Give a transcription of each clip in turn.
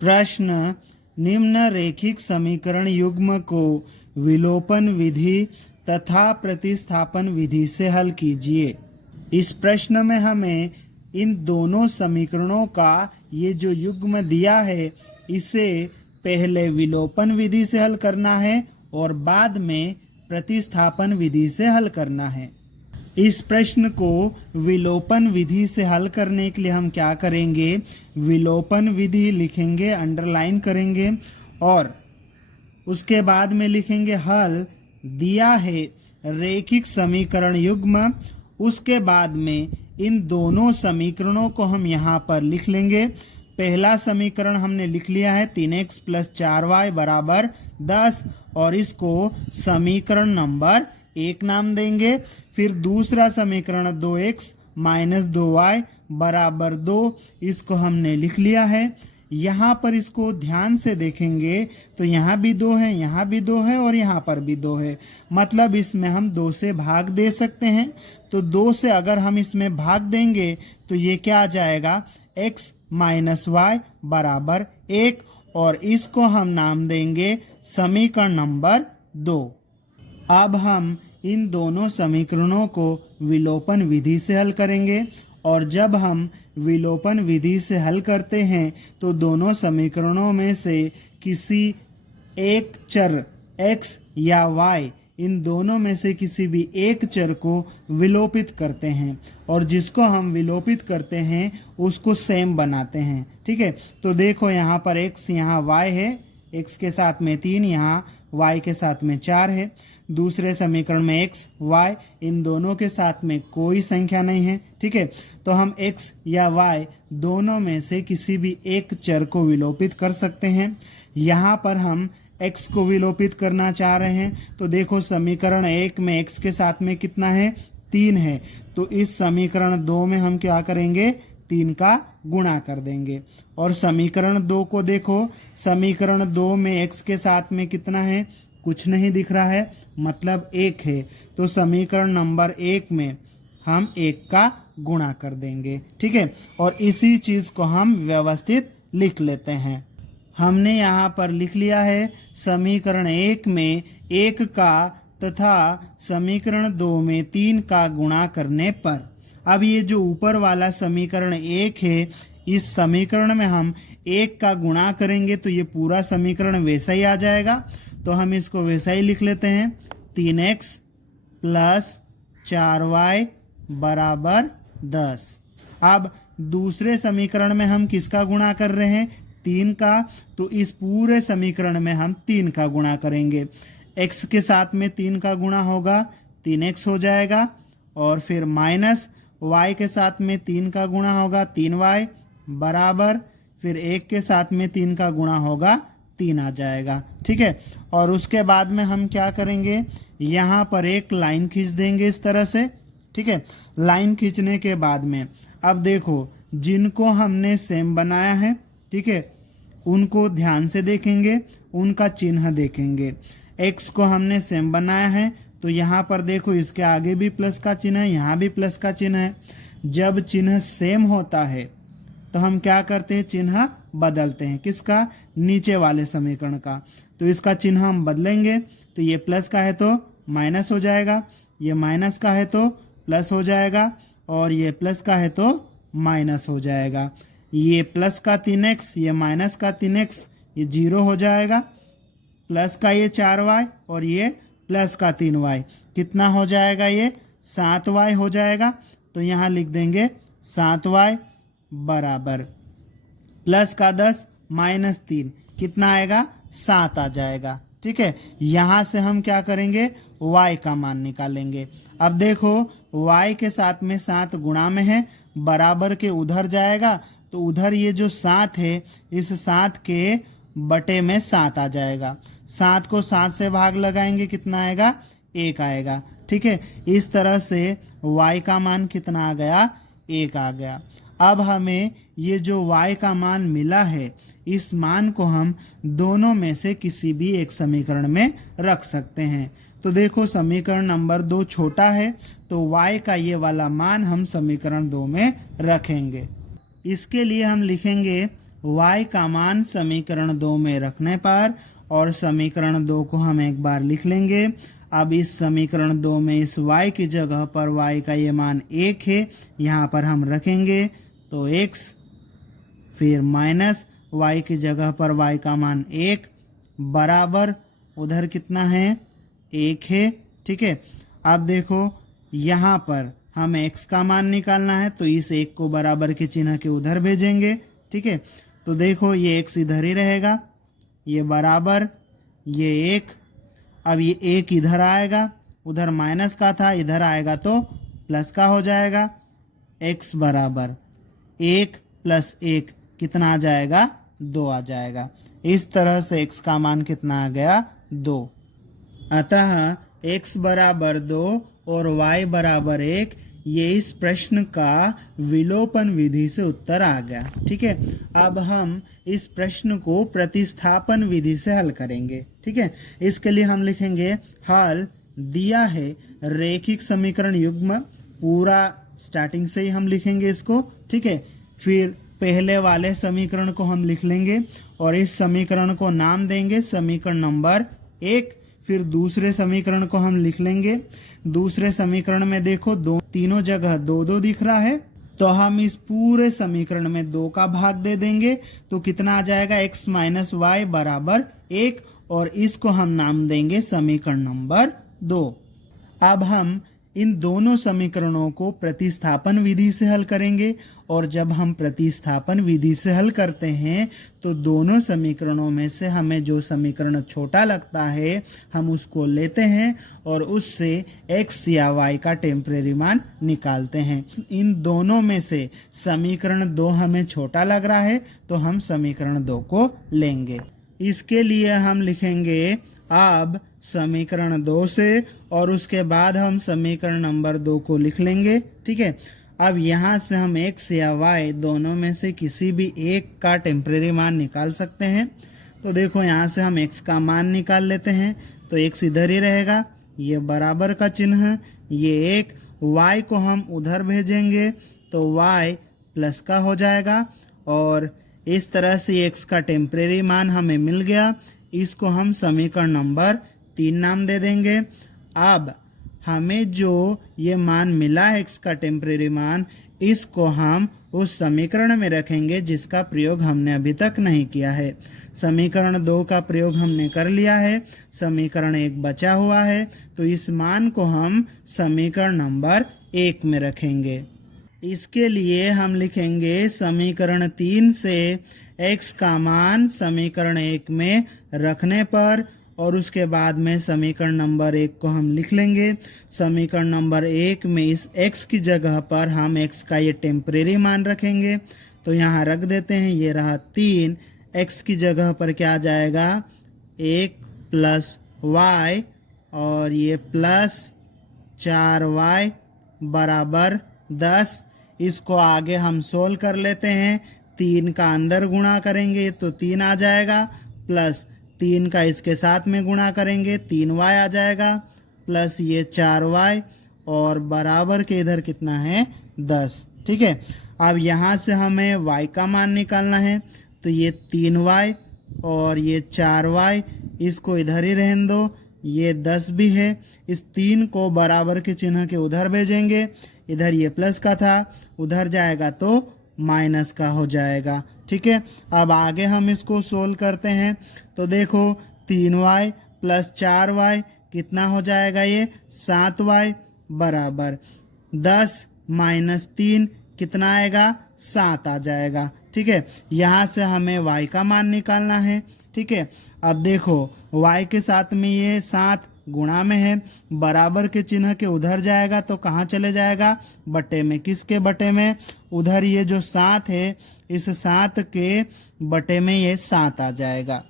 प्रश्न, निम्न रेखिक समीकरण युग्म को विलोपन विधि तथा प्रतिस्थापन विधि से हल कीजिए। इस प्रश्न में हमें इन दोनों समीकरणों का ये जो युग्म दिया है इसे पहले विलोपन विधि से हल करना है और बाद में प्रतिस्थापन विधि से हल करना है। इस प्रश्न को विलोपन विधि से हल करने के लिए हम क्या करेंगे, विलोपन विधि लिखेंगे, अंडरलाइन करेंगे और उसके बाद में लिखेंगे हल। दिया है रेखिक समीकरण युग्म, उसके बाद में इन दोनों समीकरणों को हम यहाँ पर लिख लेंगे। पहला समीकरण हमने लिख लिया है 3x + 4y = 10 और इसको समीकरण नंबर 1 नाम देंगे। फिर दूसरा समीकरण 2x - 2y = 2, इसको हमने लिख लिया है। यहाँ पर इसको ध्यान से देखेंगे तो यहाँ भी 2 है, यहाँ भी 2 है और यहाँ पर भी 2 है, मतलब इसमें हम 2 से भाग दे सकते हैं। तो 2 से अगर हम इसमें भाग देंगे तो ये क्या आ जाएगा, x - y = 1 और इसको हम नाम देंगे समीकरण नंबर 2। अब हम इन दोनों समीकरणों को विलोपन विधि से हल करेंगे और जब हम विलोपन विधि से हल करते हैं तो दोनों समीकरणों में से किसी एक चर x या y, इन दोनों में से किसी भी एक चर को विलोपित करते हैं और जिसको हम विलोपित करते हैं उसको सेम बनाते हैं। ठीक है, तो देखो यहाँ पर x यहाँ y है, x के साथ में 3, यहाँ y के साथ में 4 है। दूसरे समीकरण में x, y इन दोनों के साथ में कोई संख्या नहीं है। ठीक है, तो हम x या y दोनों में से किसी भी एक चर को विलोपित कर सकते हैं। यहाँ पर हम x को विलोपित करना चाह रहे हैं तो देखो समीकरण 1 में x के साथ में कितना है, 3 है, तो इस समीकरण 2 में हम क्या करेंगे, 3 का गुणा कर देंगे। और समीकरण 2 को देखो, समीकरण 2 में x के साथ में कितना है, कुछ नहीं दिख रहा है, मतलब 1 है, तो समीकरण नंबर 1 में हम 1 का गुणा कर देंगे। ठीक है, और इसी चीज को हम व्यवस्थित लिख लेते हैं। हमने यहाँ पर लिख लिया है समीकरण 1 में 1 का तथा समीकरण 2 में 3 का गुणा करने पर। अब ये जो ऊपर वाला समीकरण 1 है, इस समीकरण में हम 1 का गुणा करेंगे तो ये पूरा समीकरण वैसा ही आ जाएगा, तो हम इसको वैसा ही लिख लेते हैं। 3x + 4y = 10। अब दूसरे समीकरण में हम किसका गुणा कर रहे हैं, 3 का, तो इस पूरे समीकरण में हम 3 का गुणा करेंगे। x के साथ में 3 का गुणा होगा 3x हो जाएगा और फिर माइनस y के साथ में 3 का गुणा होगा 3y बराबर, फिर 1 के साथ में 3 का गुणा होगा 3 आ जाएगा। ठीक है, और उसके बाद में हम क्या करेंगे, यहाँ पर एक लाइन खींच देंगे इस तरह से। ठीक है, लाइन खींचने के बाद में अब देखो जिनको हमने सेम बनाया है, ठीक है, उनको ध्यान से देखेंगे, उनका चिन्ह देखेंगे। x को हमने सेम बनाया है तो यहाँ पर देखो इसके आगे भी प्लस का चिन्ह है, यहाँ भी प्लस का चिन्ह है। जब चिन्ह सेम होता है तो हम क्या करते हैं, चिन्ह बदलते हैं। किसका, नीचे वाले समीकरण का। तो इसका चिन्ह हम बदलेंगे, तो ये प्लस का है तो माइनस हो जाएगा, ये माइनस का है तो प्लस हो जाएगा और ये प्लस का है तो माइनस हो जाएगा। ये प्लस का 3x, ये माइनस का 3x, ये 0 हो जाएगा। प्लस का ये 4y और ये प्लस का 3y, कितना हो जाएगा, ये 7y हो जाएगा। तो यहाँ लिख देंगे 7y बराबर प्लस का 10 माइनस 3, कितना आएगा, 7 आ जाएगा। ठीक है, यहाँ से हम क्या करेंगे, y का मान निकालेंगे। अब देखो y के साथ में 7 गुणा में है, बराबर के उधर जाएगा तो उधर ये जो 7 है, इस 7 के बटे में 7 आ जाएगा। 7 को 7 से भाग लगाएंगे, कितना आएगा, 1 आएगा। ठीक है, इस तरह से y का मान कितना आ गया, 1 आ गया। अब हमें ये जो y का मान मिला है, इस मान को हम दोनों में से किसी भी एक समीकरण में रख सकते हैं। तो देखो समीकरण नंबर 2 छोटा है तो y का ये वाला मान हम समीकरण 2 में रखेंगे। इसके लिए हम लिखेंगे y का मान समीकरण 2 में रखने पर, और समीकरण 2 को हम एक बार लिख लेंगे। अब इस समीकरण 2 में इस y की जगह पर y का ये मान 1 है, यहाँ पर हम रखेंगे तो x, फिर माइनस y की जगह पर y का मान 1 बराबर उधर कितना है 1 है। ठीक है, अब देखो यहाँ पर हमें x का मान निकालना है, तो इस 1 को बराबर के चिन्ह के उधर भेजेंगे। ठीक है, तो देखो ये x इधर ही रहेगा, ये बराबर ये 1, अब ये 1 इधर आएगा, उधर माइनस का था, इधर आएगा तो प्लस का हो जाएगा। x बराबर 1 प्लस 1 कितना आ जाएगा 2 आ जाएगा। इस तरह से x का मान कितना आ गया 2। अतः x बराबर 2 और y बराबर 1, ये इस प्रश्न का विलोपन विधि से उत्तर आ गया। ठीक है, अब हम इस प्रश्न को प्रतिस्थापन विधि से हल करेंगे। ठीक है, इसके लिए हम लिखेंगे हल दिया है रैखिक समीकरण युग्म, पूरा स्टार्टिंग से ही हम लिखेंगे इसको। ठीक है, फिर पहले वाले समीकरण को हम लिख लेंगे और इस समीकरण को नाम देंगे समीकरण नंबर 1। फिर दूसरे समीकरण को हम लिख लेंगे। दूसरे समीकरण में देखो तीनों जगह 2 दिख रहा है, तो हम इस पूरे समीकरण में 2 का भाग दे देंगे, तो कितना आ जाएगा x माइनस वाई बराबर 1, और इसको हम नाम देंगे समीकरण नंबर 2। अब हम इन दोनों समीकरणों को प्रतिस्थापन विधि से हल करेंगे, और जब हम प्रतिस्थापन विधि से हल करते हैं तो दोनों समीकरणों में से हमें जो समीकरण छोटा लगता है हम उसको लेते हैं और उससे x या y का टेम्परेरी मान निकालते हैं। इन दोनों में से समीकरण 2 हमें छोटा लग रहा है तो हम समीकरण 2 को लेंगे। इसके लिए हम लिखेंगे अब समीकरण 2 से, और उसके बाद हम समीकरण नंबर 2 को लिख लेंगे। ठीक है, अब यहाँ से हम x या y दोनों में से किसी भी एक का टेम्परेरी मान निकाल सकते हैं। तो देखो यहाँ से हम x का मान निकाल लेते हैं, तो x इधर ही रहेगा, ये बराबर का चिन्ह, ये 1, y को हम उधर भेजेंगे तो y प्लस का हो जाएगा, और इस तरह से x का टेम्परेरी मान हमें मिल गया। इसको हम समीकरण नंबर 3 नाम दे देंगे। अब हमें जो ये मान मिला है x का टेम्परेरी मान, इसको हम उस समीकरण में रखेंगे जिसका प्रयोग हमने अभी तक नहीं किया है। समीकरण 2 का प्रयोग हमने कर लिया है, समीकरण 1 बचा हुआ है, तो इस मान को हम समीकरण नंबर 1 में रखेंगे। इसके लिए हम लिखेंगे समीकरण 3 से x का मान समीकरण 1 में रखने पर, और उसके बाद में समीकरण नंबर 1 को हम लिख लेंगे। समीकरण नंबर 1 में इस x की जगह पर हम x का ये टेम्परेरी मान रखेंगे, तो यहाँ रख देते हैं, ये रहा 3, x की जगह पर क्या आ जाएगा 1 प्लस y, और ये प्लस 4y बराबर 10। इसको आगे हम सोल्व कर लेते हैं, 3 का अंदर गुणा करेंगे तो 3 आ जाएगा, प्लस 3 का इसके साथ में गुणा करेंगे 3y आ जाएगा, प्लस ये 4y, और बराबर के इधर कितना है 10। ठीक है, अब यहाँ से हमें y का मान निकालना है, तो ये 3y और ये 4y, इसको इधर ही रहने दो, ये 10 भी है, इस 3 को बराबर के चिन्ह के उधर भेजेंगे, इधर ये प्लस का था, उधर जाएगा तो माइनस का हो जाएगा। ठीक है, अब आगे हम इसको सोल्व करते हैं, तो देखो 3y प्लस 4y कितना हो जाएगा, ये 7y बराबर 10 माइनस 3 कितना आएगा 7 आ जाएगा। ठीक है, यहाँ से हमें y का मान निकालना है। ठीक है, अब देखो y के साथ में ये 7 गुणा में है, बराबर के चिन्ह के उधर जाएगा तो कहाँ चले जाएगा बटे में, किसके बटे में, उधर ये जो 7 है इस 7 के बटे में ये 7 आ जाएगा।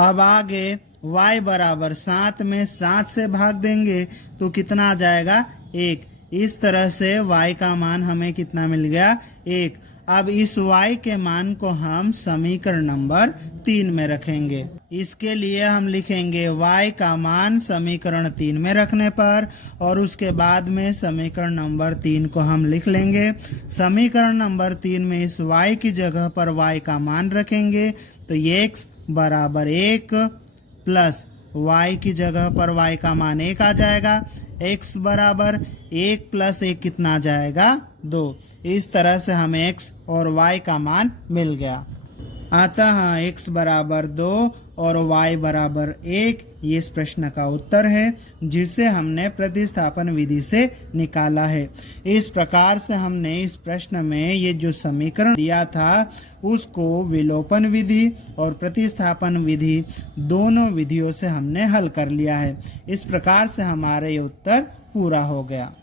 अब आगे y बराबर 7 में 7 से भाग देंगे तो कितना आ जाएगा 1। इस तरह से y का मान हमें कितना मिल गया 1। अब इस y के मान को हम समीकरण नंबर 3 में रखेंगे। इसके लिए हम लिखेंगे y का मान समीकरण 3 में रखने पर और उसके बाद में समीकरण नंबर 3 को हम लिख लेंगे। समीकरण नंबर 3 में इस y की जगह पर y का मान रखेंगे तो ये x बराबर 1 प्लस y की जगह पर y का मान 1 आ जाएगा। x बराबर 1 प्लस 1 कितना आ जाएगा 2। इस तरह से हमें x और y का मान मिल गया। अतः x बराबर 2 और y बराबर 1 ये इस प्रश्न का उत्तर है जिसे हमने प्रतिस्थापन विधि से निकाला है। इस प्रकार से हमने इस प्रश्न में ये जो समीकरण दिया था उसको विलोपन विधि और प्रतिस्थापन विधि दोनों विधियों से हमने हल कर लिया है। इस प्रकार से हमारा ये उत्तर पूरा हो गया।